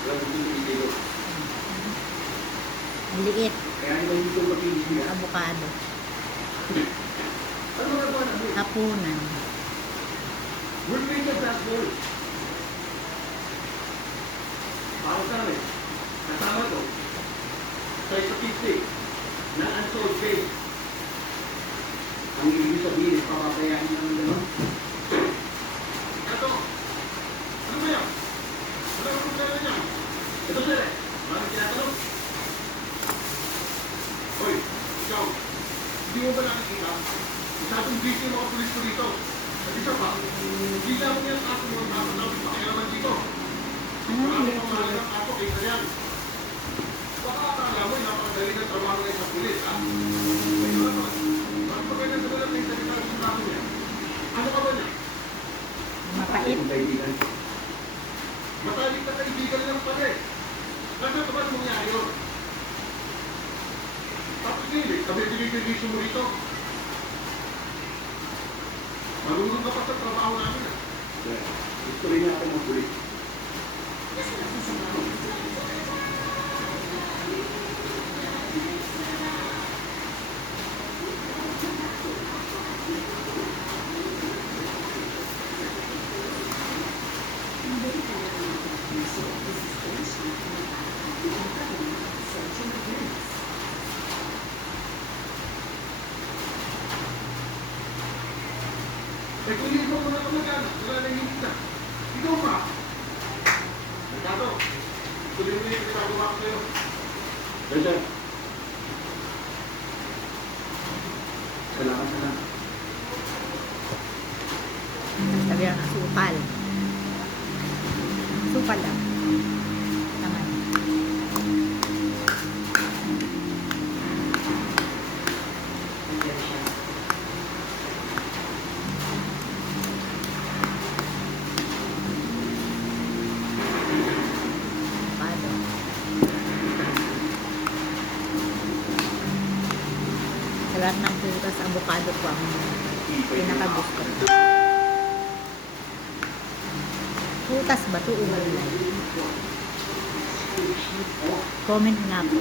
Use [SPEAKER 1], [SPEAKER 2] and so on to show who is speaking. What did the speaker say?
[SPEAKER 1] Wala ko yung kilo.
[SPEAKER 2] Ang liit.
[SPEAKER 1] Kaya hindi ko dito mapili
[SPEAKER 2] Avocado.
[SPEAKER 1] Ano ba namin?
[SPEAKER 2] Hapunan.
[SPEAKER 1] We're playing the fast. Para sa amin, kasama to, sa statistic na unsolved case. Ang ibig sabihin, papapayahin namin gano'n. Ito, ano ba yan? Wala ka problema niya. Ito sir, eh. Maraming tinatanong. Hoy, ikaw, hindi ba nakikita? Masyadong busy yung mga pulis dito. At pa, hindi mo yung kaso mo dapat namin dito. Marami
[SPEAKER 2] yung
[SPEAKER 1] pang mahalagang kaso kaysa yan. Baka akala mo, napakadali ng trabaho ngayon sa pulis, ha? May naman, bakit pa kayo ng ng niya? Ano ka ba. Matalik na kaibigan lang pala eh. Nasaan ka ba nung nangyari yun? Kami binibigay mo rito. Marunong ka pa sa trabaho namin eh. Gusto rin niya ako magpulit. Eh kung hindi mo muna kumagana, wala na hindi na. Ikaw pa. Mercado, tuloy mo yung pinagawa ko sa'yo. Sir. Salamat, salamat.
[SPEAKER 2] Sabi ang sukal. Sukal lang. Lahat ng prutas, avocado po ang pinakagusto ko. Prutas ba ito? Umalay. Comment nga po.